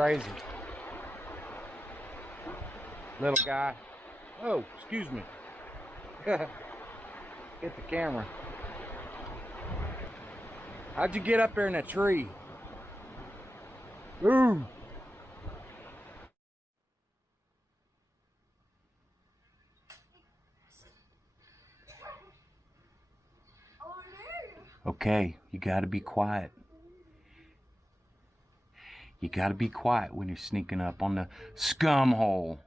crazy. Little guy. Oh, excuse me. Hit the camera. How'd you get up there in that tree? Ooh. Okay, you gotta be quiet. You gotta be quiet when you're sneaking up on the scum hole.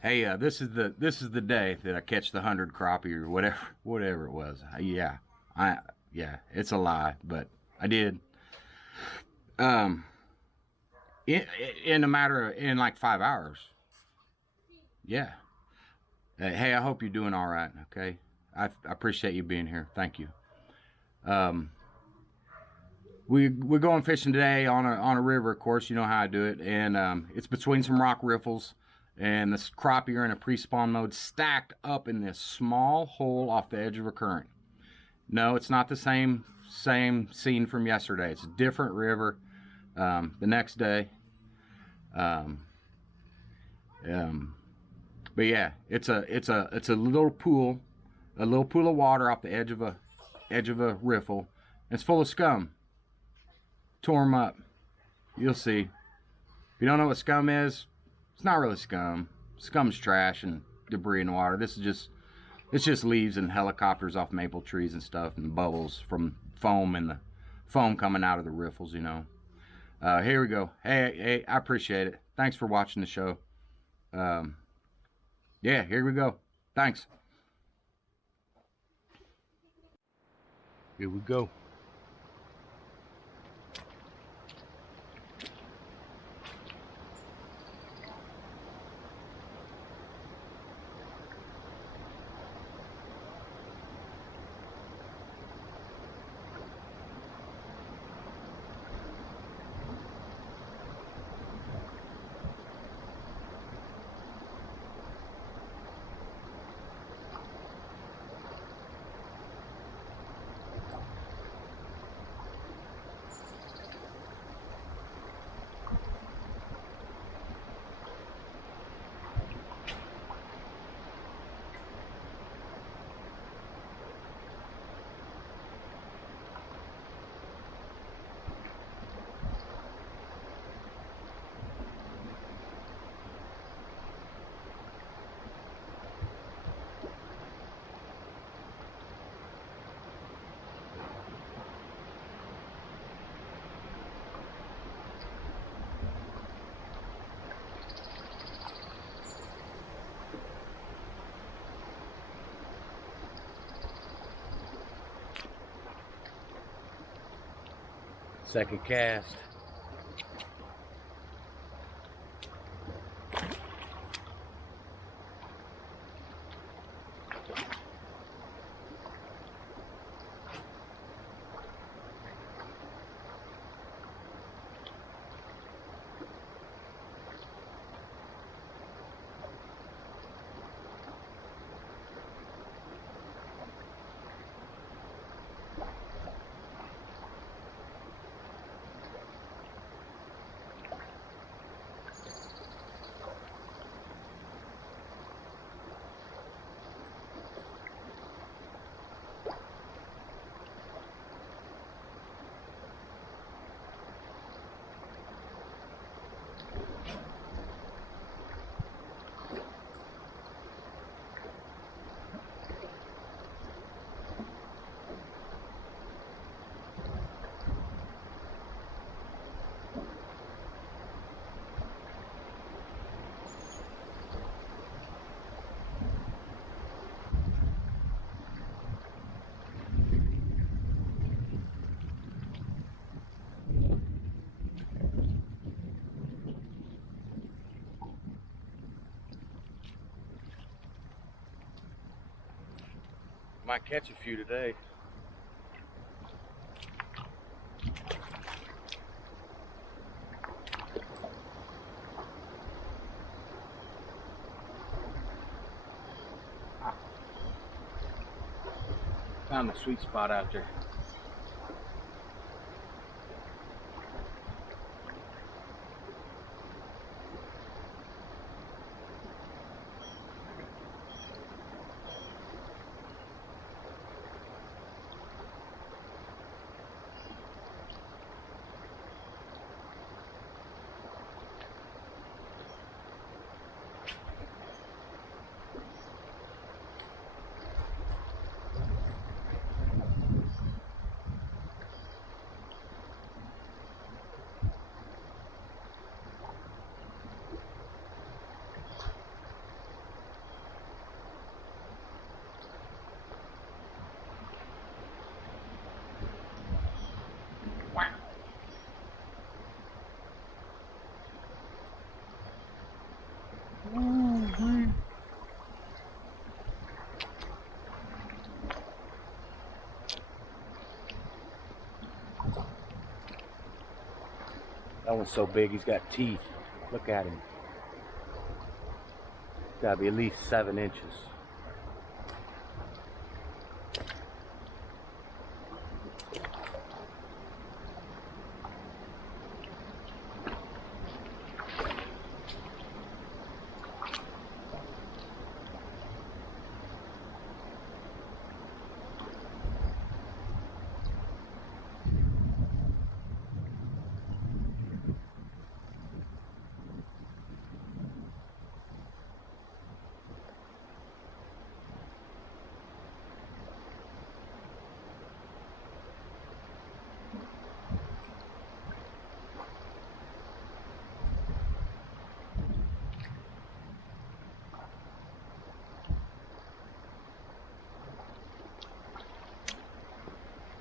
Hey, this is the day that I catch the 100 crappie or whatever it was. Yeah, it's a lie, but I did. In a matter of like 5 hours. Yeah. Hey, I hope you're doing all right. Okay, I appreciate you being here. Thank you. We're going fishing today on a river, of course. You know how I do it, and it's between some rock riffles, and this crappie are in a pre-spawn mode, stacked up in this small hole off the edge of a current. No, it's not the same scene from yesterday. It's a different river. The next day, but yeah, it's a little pool of water off the edge of a riffle. It's full of scum. Tore them up. You'll see. If you don't know what scum is, it's not really scum. Scum's trash and debris in the water. It's just leaves and helicopters off maple trees and stuff, and bubbles from foam and the foam coming out of the riffles, you know. Here we go. Hey, I appreciate it. Thanks for watching the show. Yeah, here we go. Thanks. Here we go. Second cast. Might catch a few today. Found the sweet spot out there. one's so big, he's got teeth. Look at him. Gotta be at least 7 inches.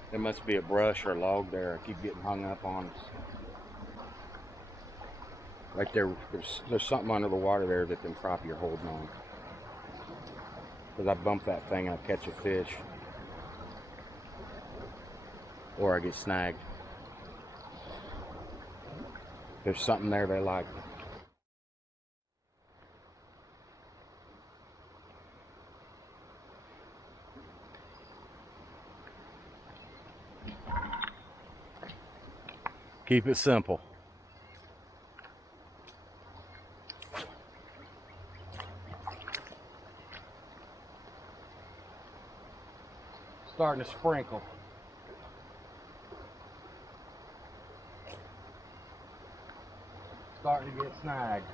There must be a brush or a log there. I keep getting hung up on. Right there, there's something under the water there that them crappie are holding on. Because I bump that thing and I catch a fish. Or I get snagged. There's something there they like. Keep it simple. Starting to sprinkle. Starting to get snagged.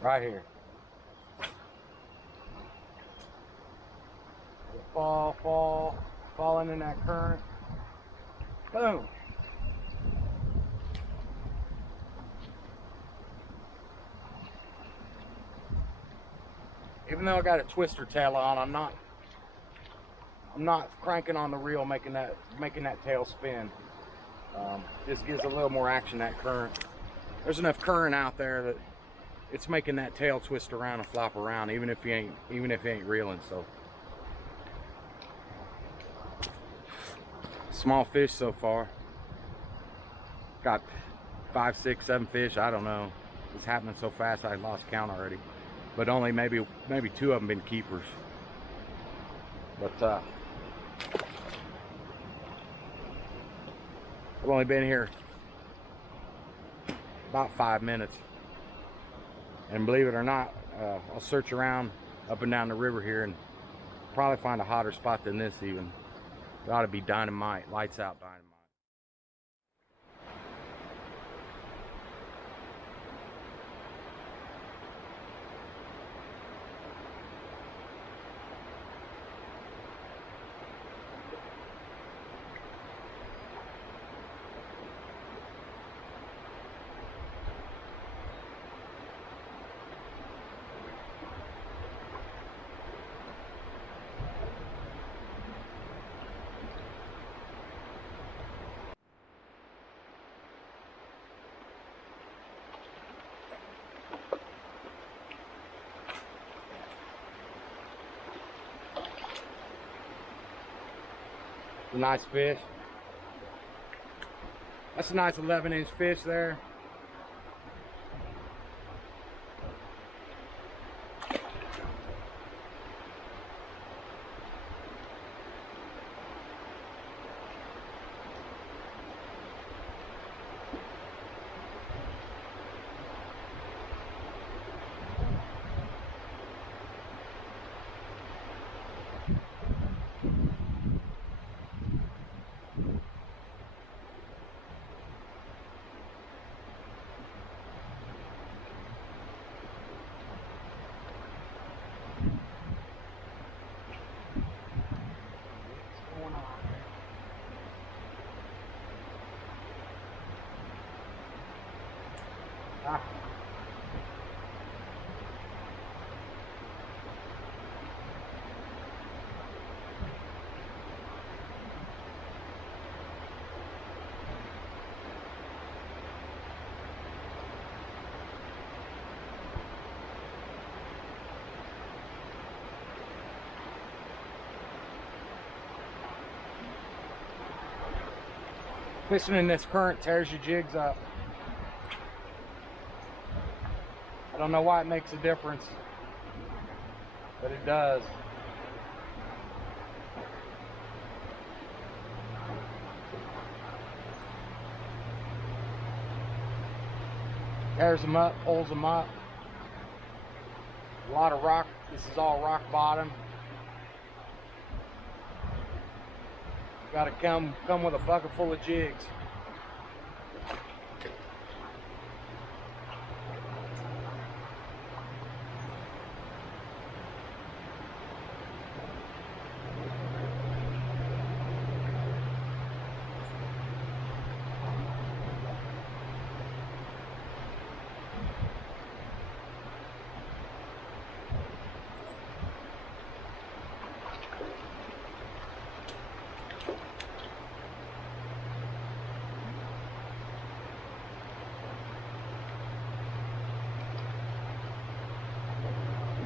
Right here. Falling in that current. Boom. Even though I got a twister tail on, I'm not cranking on the reel, making that tail spin. Just gives a little more action, that current. There's enough current out there that it's making that tail twist around and flop around, even if you ain't reeling. So small fish so far. Got 5, 6, 7 fish. I don't know. It's happening so fast I lost count already. But only maybe 2 of them been keepers. But I've only been here about 5 minutes. And believe it or not, I'll search around up and down the river here and probably find a hotter spot than this even. It ought to be dynamite, lights out dynamite. A nice fish. That's a nice 11-inch fish there. Fishing in this current tears your jigs up. I don't know why it makes a difference, but it does. Tears them up, pulls them up. A lot of rock. This is all rock bottom. Got to come with a bucket full of jigs.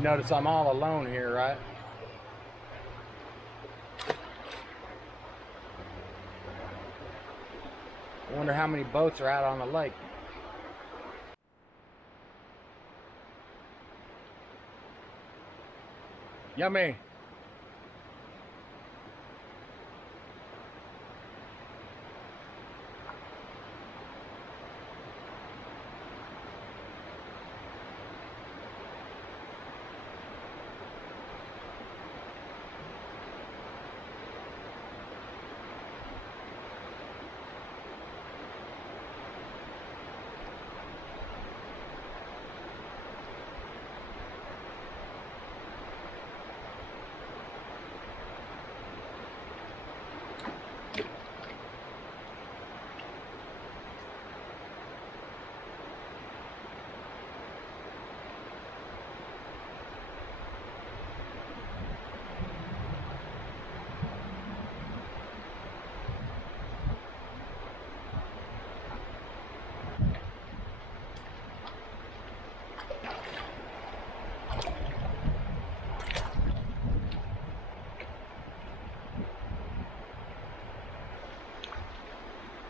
Notice I'm all alone here, right? I wonder how many boats are out on the lake. Yummy.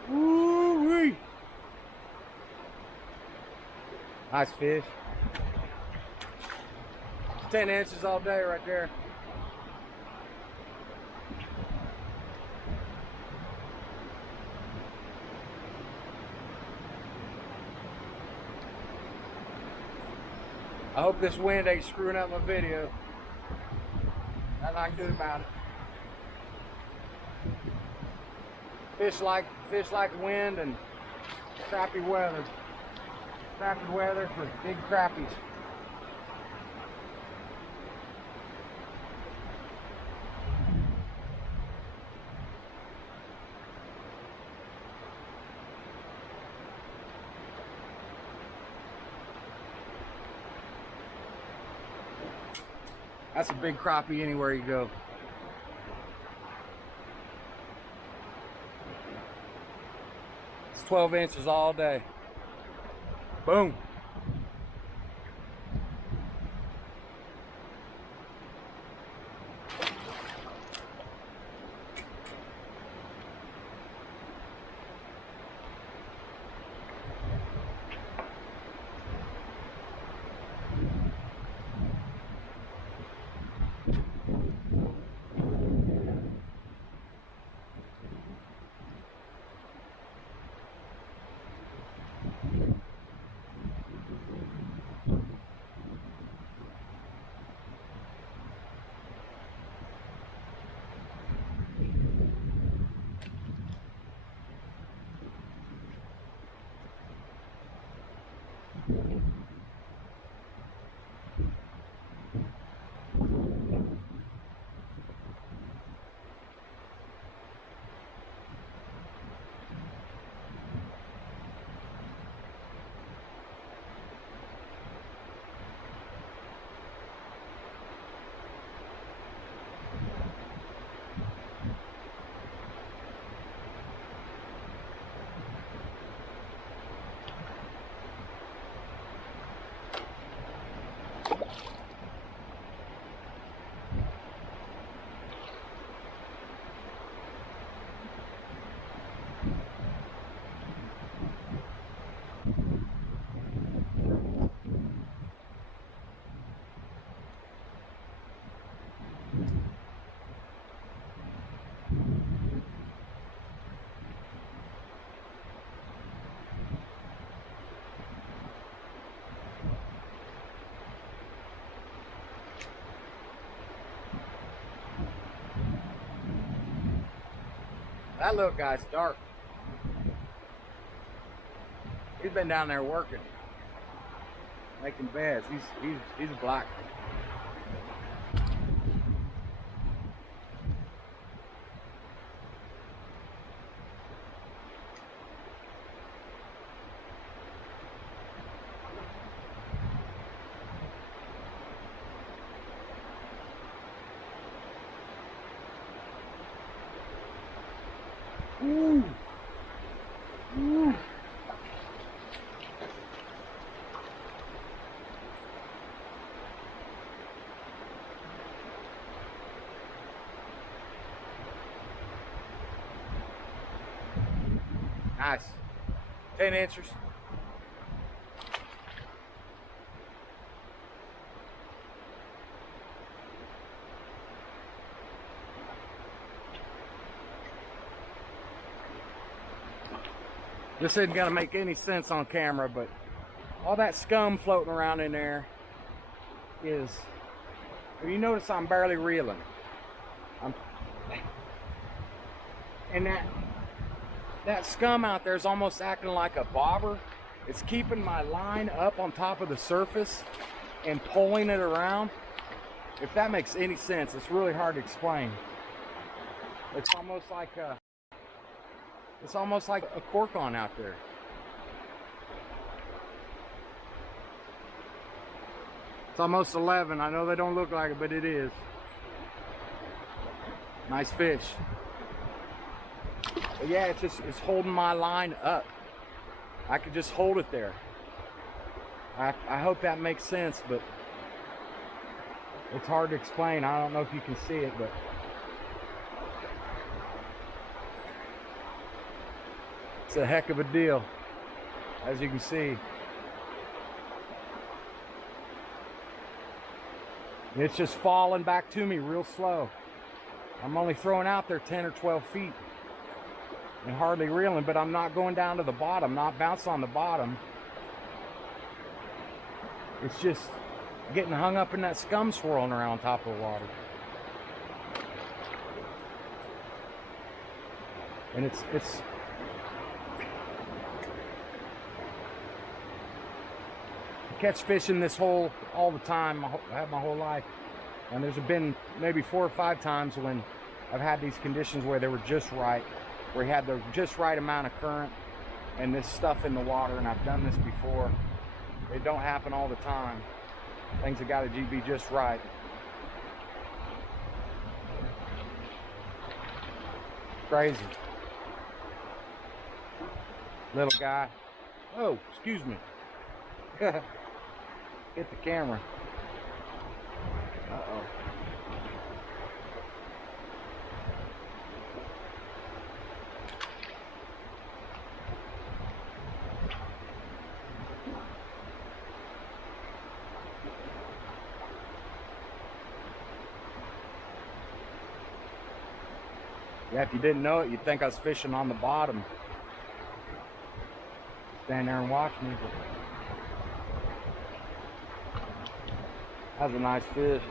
Woo-wee. Nice fish. 10 inches all day right there. I hope this wind ain't screwing up my video. Nothing I can do about it. Fish like wind and crappy weather. Crappy weather for big crappies. That's a big crappie anywhere you go. It's 12 inches all day. Boom. That little guy's dark. He's been down there working, making beds. He's black. Ooh. Ooh. Nice. 10 inches. This isn't gonna make any sense on camera, but all that scum floating around in there is, if you notice, I'm barely reeling. And that scum out there is almost acting like a bobber. It's keeping my line up on top of the surface and pulling it around. If that makes any sense, it's really hard to explain. It's almost like a cork on out there. It's almost 11. I know they don't look like it, but it is. Nice fish. But yeah, it's holding my line up. I could just hold it there. I hope that makes sense, but it's hard to explain. I don't know if you can see it, but it's a heck of a deal, as you can see. It's just falling back to me real slow. I'm only throwing out there 10 or 12 feet and hardly reeling, but I'm not going down to the bottom, not bouncing on the bottom. It's just getting hung up in that scum swirling around on top of the water. And it's I catch fish in this hole all the time. I have my whole life, and there's been maybe 4 or 5 times when I've had these conditions where they were just right, where you had the just right amount of current and this stuff in the water, and I've done this before. It don't happen all the time. Things have got to be just right. Crazy. Little guy. Oh, excuse me. Hit the camera. Uh-oh. Yeah, if you didn't know it, you'd think I was fishing on the bottom. Stand there and watch me. That's a nice fish.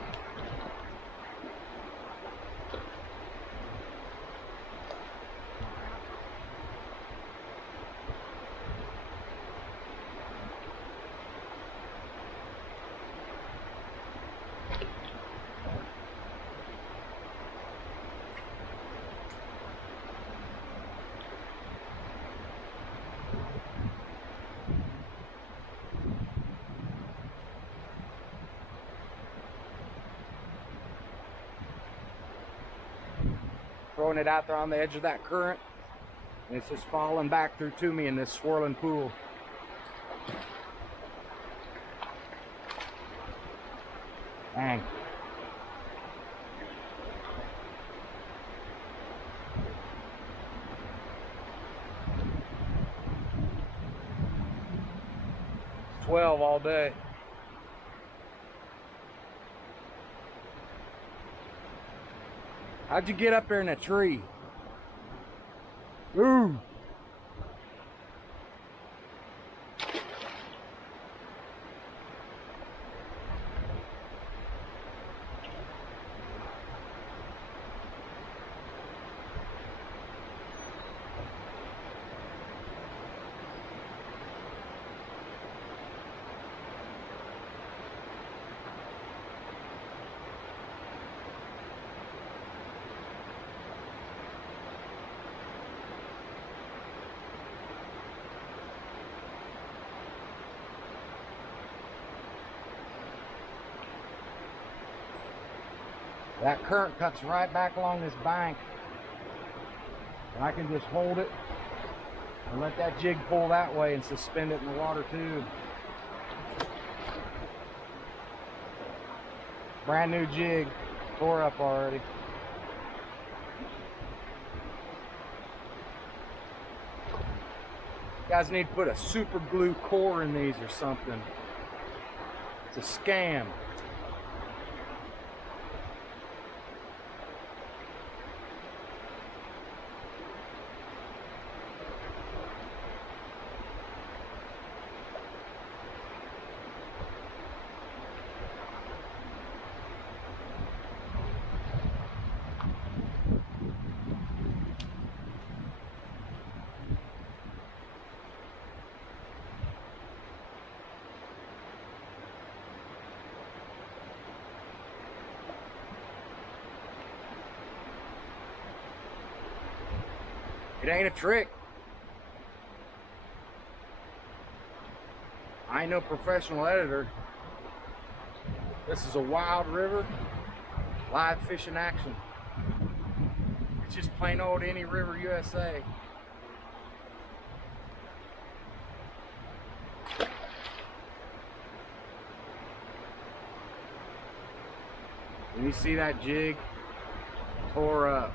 Throwing it out there on the edge of that current, and it's just falling back through to me in this swirling pool. Dang. It's 12 all day. How'd you get up there in a tree? Ooh. That current cuts right back along this bank. And I can just hold it and let that jig pull that way and suspend it in the water too. Brand new jig, tore up already. You guys need to put a super glue core in these or something. It's a scam. It ain't a trick. I ain't no professional editor. This is a wild river, live fish in action. It's just plain old any river USA. When you see that jig tore up,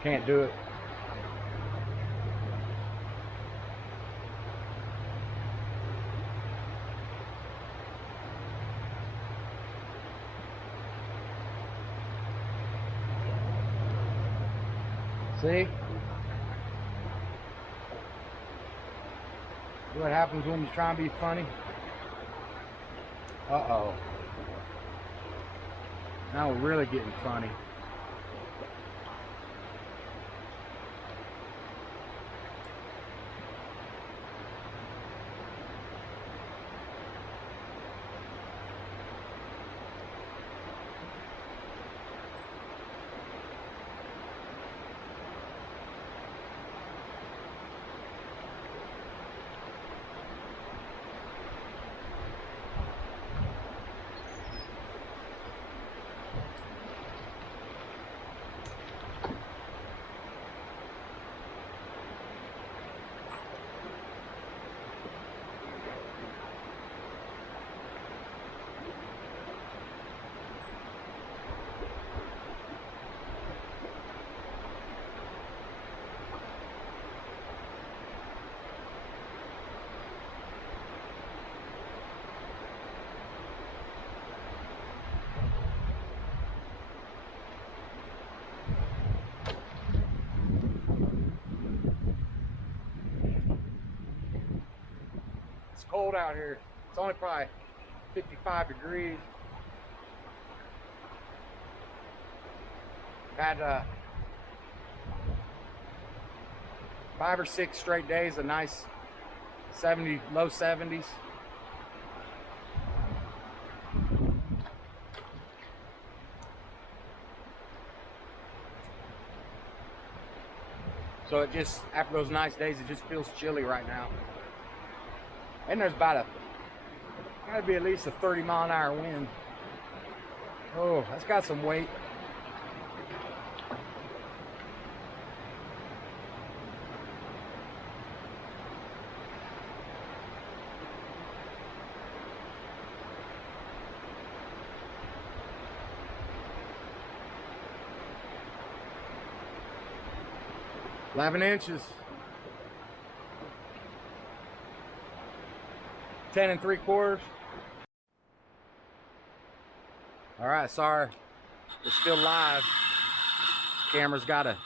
can't do it. See? See what happens when you try and be funny? Uh-oh. Now we're really getting funny. It's cold out here. It's only probably 55 degrees. Had 5 or 6 straight days of nice 70, low 70s. So it just, after those nice days, it just feels chilly right now. And there's about gotta be at least a 30-mile-an-hour wind. Oh, that's got some weight. $11 inches. 10 3/4. All right, sorry, it's still live. Camera's got a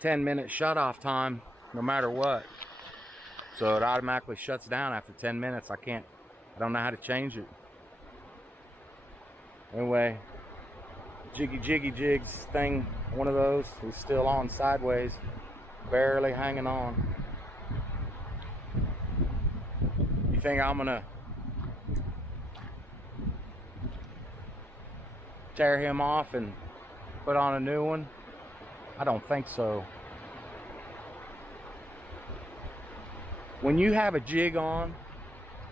10-minute shut-off time, no matter what. So it automatically shuts down after 10 minutes. I don't know how to change it. Anyway, jiggy jigs thing, one of those is still on sideways, barely hanging on. You think I'm gonna tear him off and put on a new one? I don't think so. When you have a jig on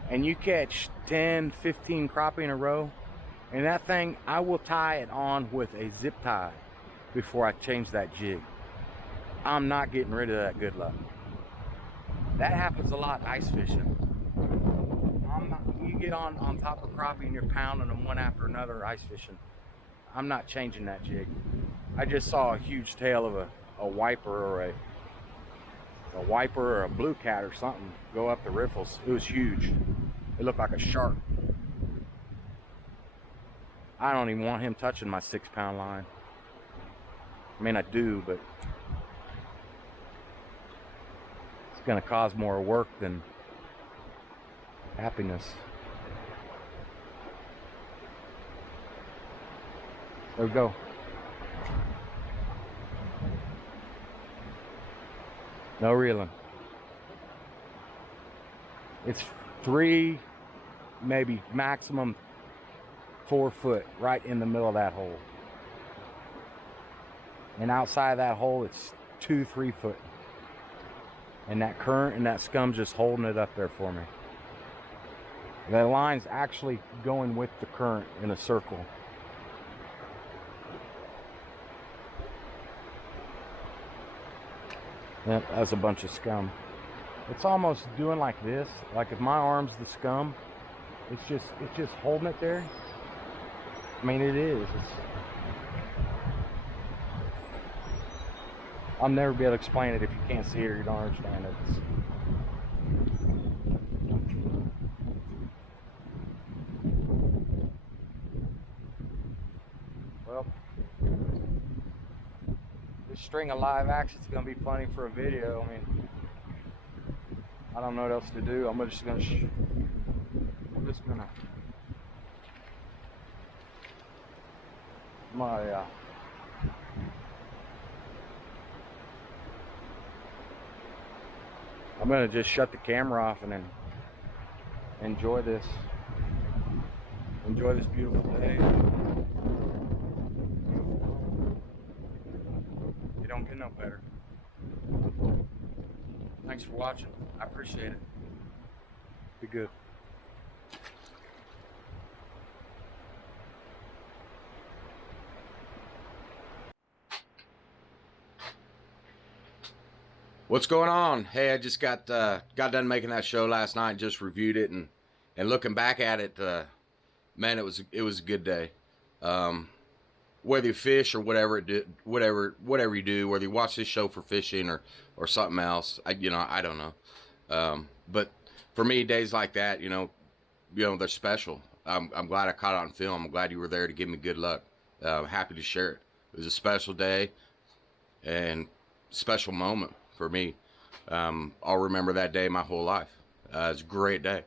and you catch 10, 15 crappie in a row, and that thing, I will tie it on with a zip tie before I change that jig. I'm not getting rid of that good luck. That happens a lot ice fishing. You get on top of crappie and you're pounding them one after another ice fishing. I'm not changing that jig. I just saw a huge tail of a wiper or a blue cat or something go up the riffles. It was huge. It looked like a shark. I don't even want him touching my 6-pound line. I mean, I do, but it's gonna cause more work than happiness. There we go. No reeling. It's 3, maybe maximum 4 foot right in the middle of that hole. And outside of that hole, it's 2, 3 foot. And that current and that scum just holding it up there for me. The line's actually going with the current in a circle. Yep, that's a bunch of scum. It's almost doing like this. Like if my arm's the scum, it's just holding it there. I mean, it is. I'll never be able to explain it if you can't see it or you don't understand it. Well, this string of live action is going to be plenty for a video. I mean, I don't know what else to do. I'm just gonna I'm gonna just shut the camera off and then enjoy this beautiful day. You don't get no better. Thanks for watching. I appreciate it. Be good. What's going on? Hey, I just got done making that show last night. Just reviewed it and looking back at it, man, it was a good day. Whether you fish or whatever you do, whether you watch this show for fishing or something else, I don't know. But for me, days like that, they're special. I'm glad I caught it on film. I'm glad you were there to give me good luck. Happy to share it. It was a special day and special moment for me. I'll remember that day my whole life. It's a great day.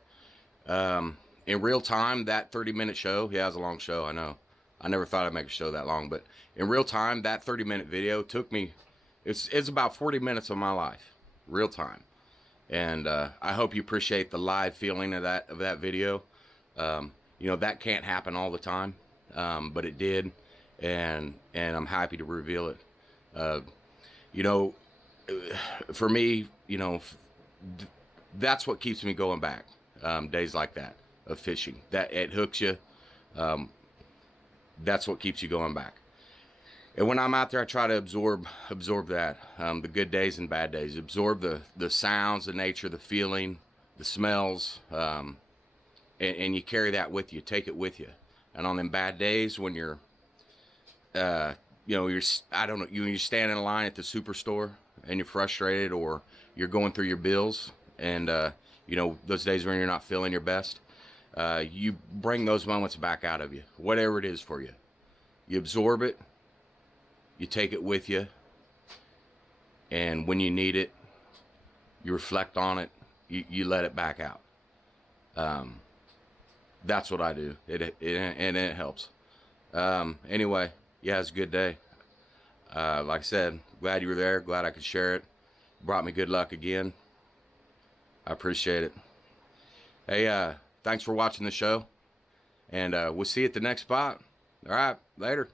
In real time, that 30-minute show, yeah, it was a long show, I know. I never thought I'd make a show that long, but in real time, that 30-minute video took me, it's about 40 minutes of my life, real time. And I hope you appreciate the live feeling of that video. That can't happen all the time, but it did, and I'm happy to reveal it. For me, that's what keeps me going back. Days like that of fishing, that it hooks you. That's what keeps you going back. And when I'm out there, I try to absorb that, the good days and bad days, absorb the sounds, the nature, the feeling, the smells, and you carry that with you, take it with you. And on them bad days when you're, I don't know, you stand in a line at the superstore and you're frustrated, or you're going through your bills, and those days when you're not feeling your best, you bring those moments back out of you, whatever it is for you. You absorb it, you take it with you, and when you need it, you reflect on it, you let it back out. That's what I do, and it helps. Anyway, yeah, it's a good day. Like I said, glad you were there, glad I could share it. Brought me good luck again. I appreciate it. Hey, thanks for watching the show, and we'll see you at the next spot. All right, later.